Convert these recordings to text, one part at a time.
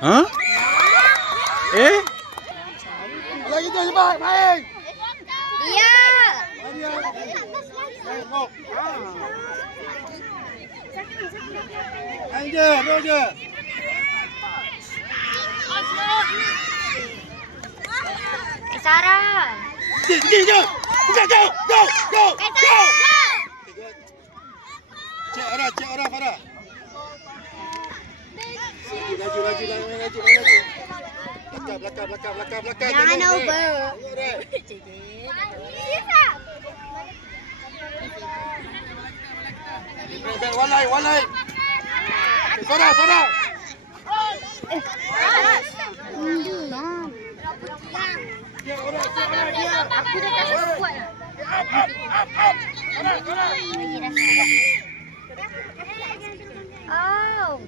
Hah? Lagi tu cepat main. Iya. Main je, terus je. Sarah. Pergi je. Go. Cek arah Farah. Laju. Belakang. Jangan over. Walai. Sarah. Aku dah tak kuat lah. Oh.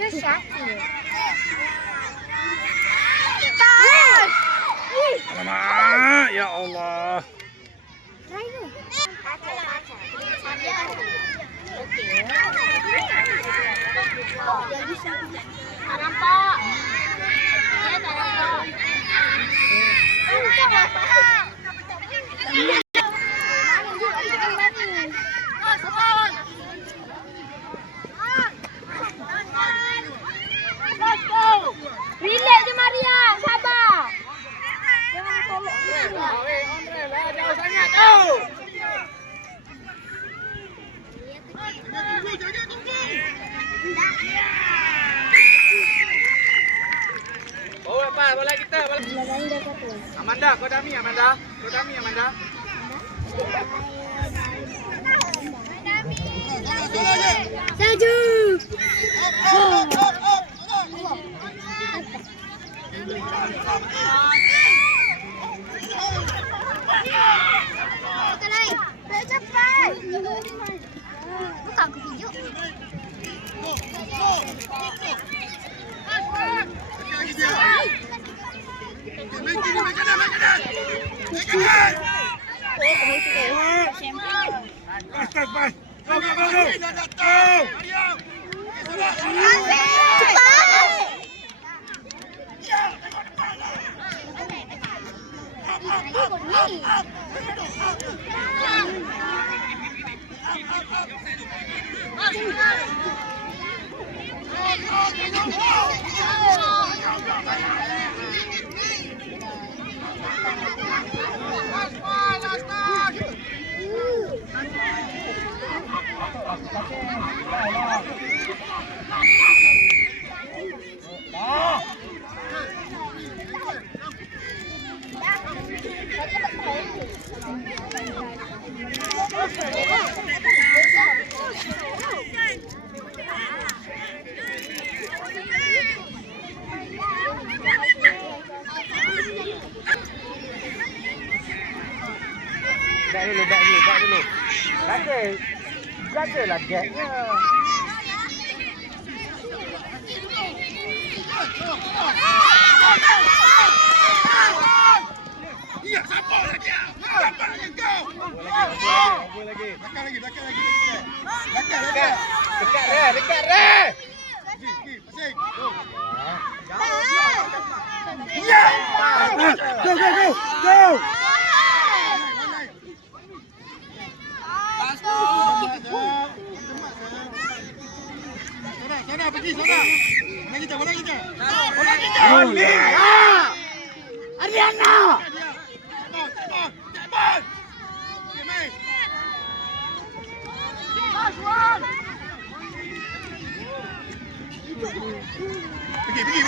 Syaki. Alamak, ya Allah. Tak nampak. Dia tak nampak. Relax je Maria, sabar. Jangan tolak dia. Jauh sangat tau. Bawa apa? Bola kita. Amanda, kau dami Amanda. Saju. Cepat. Buka aku tunjuk. Back dulu. Berada lah gapnya. Ya, sabar lagi kau. Boleh lagi. Belakang lagi. Dekat re. Pasing. Ya. Go. Sana pergi sana. Bola kita. Ariana. Cepat. Pergi.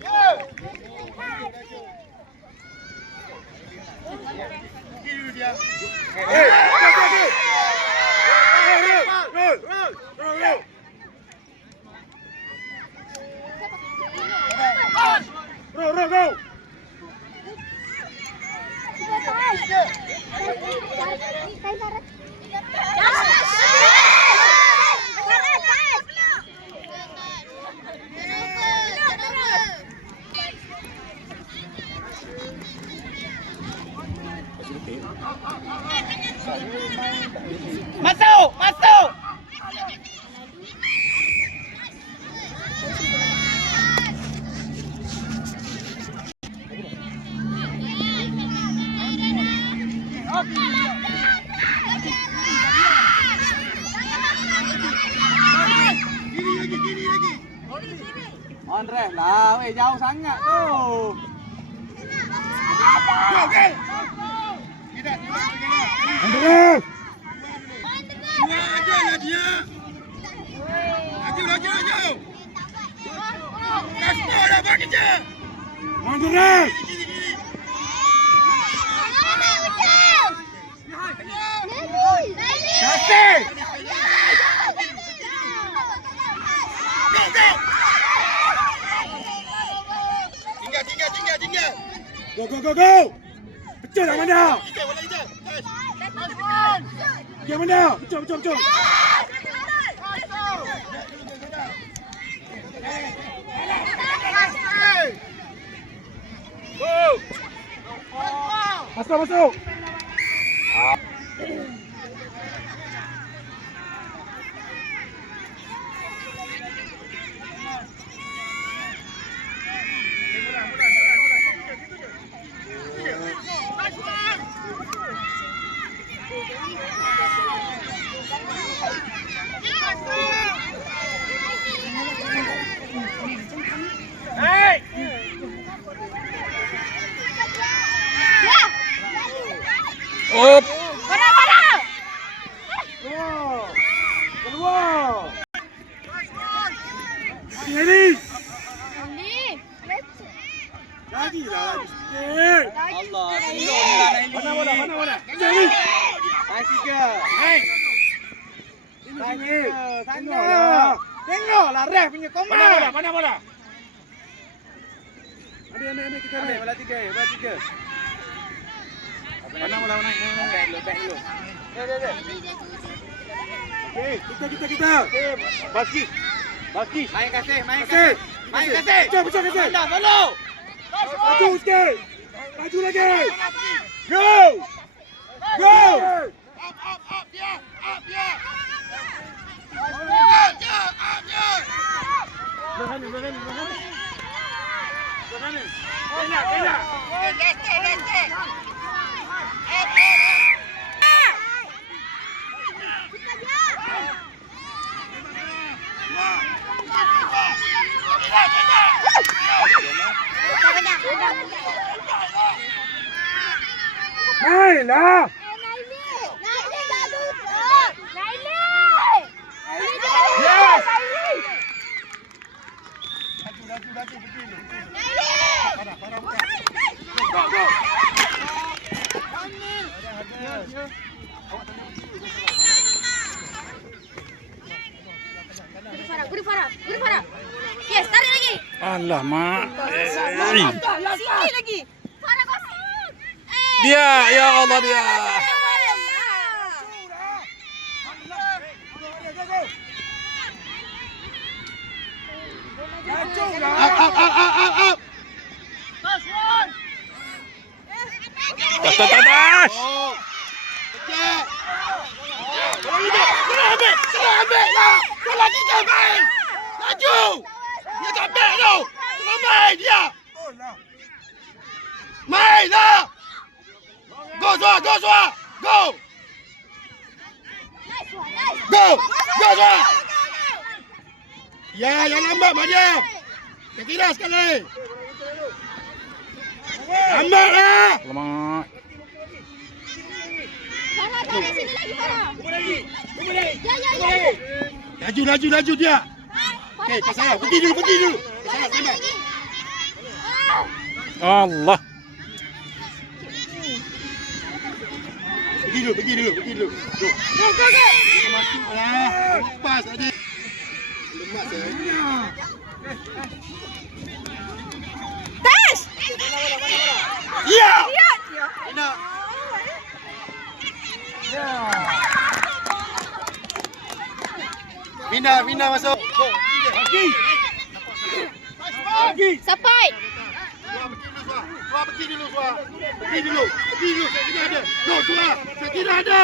Go. Roll. Masuk, masuk. Andres lah, weh jauh sangat tu. Andres. Ada dia. Laju. Gaspol dah buat kerja. Andres. Kasih. Tinggal. Go. Betul dah mana? Dia mana? Betul. Masuk. Up. Keluar. Ini. Lagi sikit. Allah. Mana bola? Jadi. Tiga. Tengoklah ref punya komen. Mana bola? Ada kita ambil bola tiga. Mana bola naik. Back dulu. Okey, kita. Baki. Main kasih. Betul kasih. Anda follow. Maju sikit. Maju lagi. Go. Up dia. Berani. Enak. Naik. Yes. Laju begini. Go. Guru Farah. Yes, tarik lagi. Alah, mak. Sini lagi. Farah kosong. Dia, ya Allah dia. Up. Tas. Kejap. Kena ambil lah. Kalau kita main. Laju. Dia tak ambil tu. Kena main dia. Main lah. Go Suha. Go Suha. Ya, yang lambat Madiam. Kira sekali. Lambat lah. Lambat. Farah, tarik sini lagi Farah. Tunggu lagi. Ya. Laju dia. Okey, tak salah. Pergi dulu. Salah, sampai. Allah. Pergi dulu. Go. Masuklah. Lepas tadi. Lemak saya. Tas. Ya. Enak. Mina masuk. Go. Lagi. Sampai. Suar pergi dulu, Suar. Pergi dulu. Saya kira ada. No, Suar. Saya kira ada.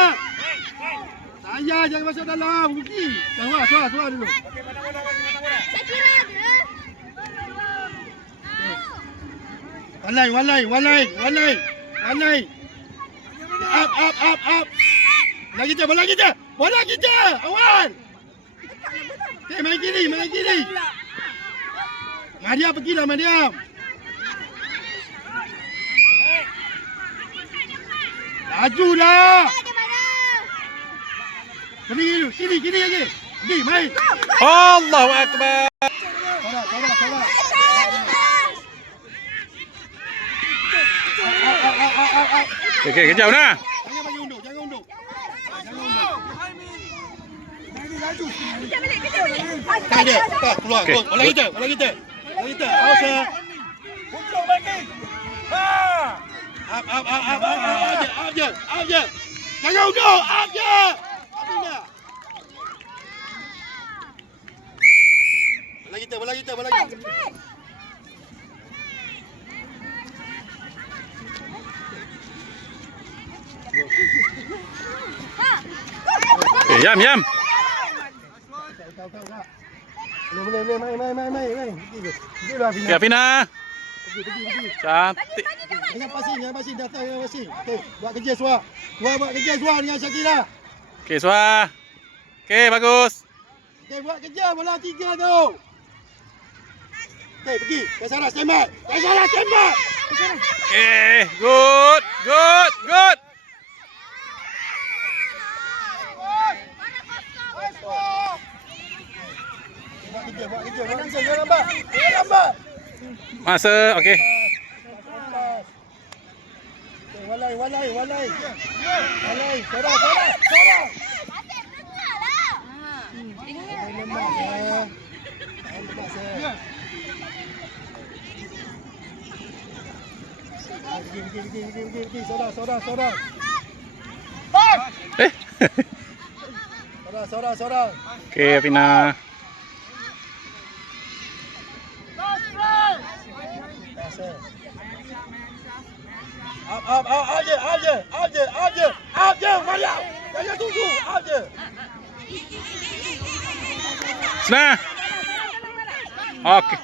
Saya jangan masuk dalam. Pergi. Suar dulu. Saya kira ada. One line. Up. Bola kita. Awal. Okay, main kiri. Mariam pergilah, Mariam. Laju dah. Kiri lagi. Pergi, main. Allahu Akbar. Salah. Okey, kejap nah. Jangan bagi undur. Tak ada. Keluar. Okey. Bola kita. Awas ya. Untuk bagi. Up je. Jangan undur. Up je. Abina. Bola kita. Okey, Yam. Boleh. Main. Pergilah, Abina. Okey, Afina. Pergi. Cantik. Jangan pasing. Datang jangan pasing. Okey, buat kerja Suar. Buat kerja Suar dengan Syakira. Okey, Suar. Okey, bagus. Okey, buat kerja bola 3 tu. Okey, pergi. Kaisara stand by. Okey, good. Buat kerja. Jangan lambat. Masa, okey. Okey, walai. Sarah. Pergi. Sarah. Eh. Sarah. Okey, Afina. Up je, Mariam. Jangan tunggu, up je. Sana. Okey.